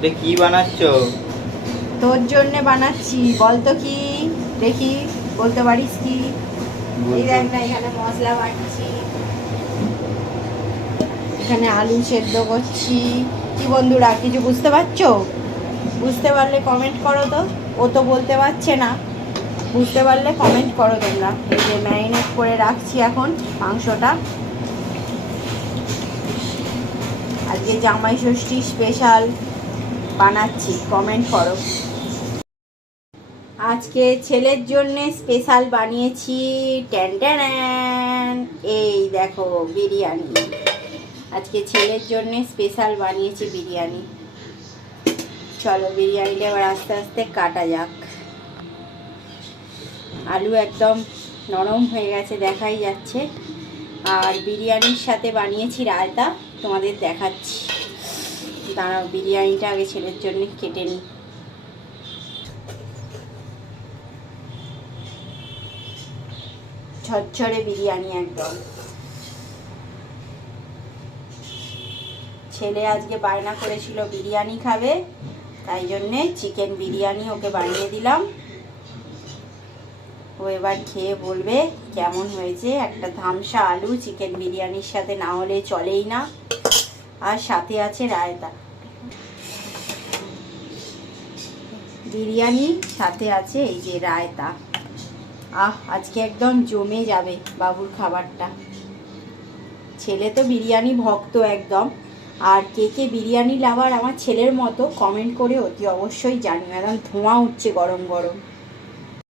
এটা কি বানাচ্ছ? তোর জন্য বানাচ্ছি, বল তো কি দেখি, বলতে পারিস কি? এই দেখ না, এখানে মশলা বাটছি, এখানে আলু সেদ্ধ করছি। কি বন্ধুরা, কিছু বুঝতে পারছো? বুঝতে পারলে কমেন্ট করো তো। ও তো বলতে পারছে না, বুঝতে পারলে কমেন্ট করো তোমরা। এই যে ম্যারিনেট করে রাখছি এখন মাংসটা। আজকে জামাই ষষ্ঠী স্পেশাল বানাচ্ছি, কমেন্ট করো। আজকে ছেলের জন্য স্পেশাল বানিয়েছি ট্যান ট্যান, এই দেখো বিরিয়ানি। আজকে ছেলের জন্য স্পেশাল বানিয়েছি বিরিয়ানি। চলো বিরিয়ানিটা এবার আস্তে আস্তে কাটা যাক। আলু একদম নরম হয়ে গেছে, দেখাই যাচ্ছে। আর বিরিয়ানির সাথে বানিয়েছি রায়তা, তোমাদের দেখাচ্ছি। দাঁড়াও, বিরিয়ানিটা আগে ছেলের জন্য কেটে নিই। ঝরঝরে বিরিয়ানি একদম। ছেলে আজকে বায়না করেছিল বিরিয়ানি খাবে, তাই জন্যে চিকেন বিরিয়ানি ওকে বানিয়ে দিলাম। ও এবার খেয়ে বলবে কেমন হয়েছে। একটা ধামসা আলু চিকেন বিরিয়ানির সাথে না হলে চলেই না। আর সাথে আছে রায়তা। বিরিয়ানি সাথে আছে এই যে রায়তা। আজকে একদম জমে যাবে বাবুর খাবারটা। ছেলে তো বিরিয়ানি ভক্ত একদম। আর কে কে বিরিয়ানি লাভার আমার ছেলের মতো কমেন্ট করে অতি অবশ্যই জানিও। একদম ধোঁয়া উঠছে গরম গরম।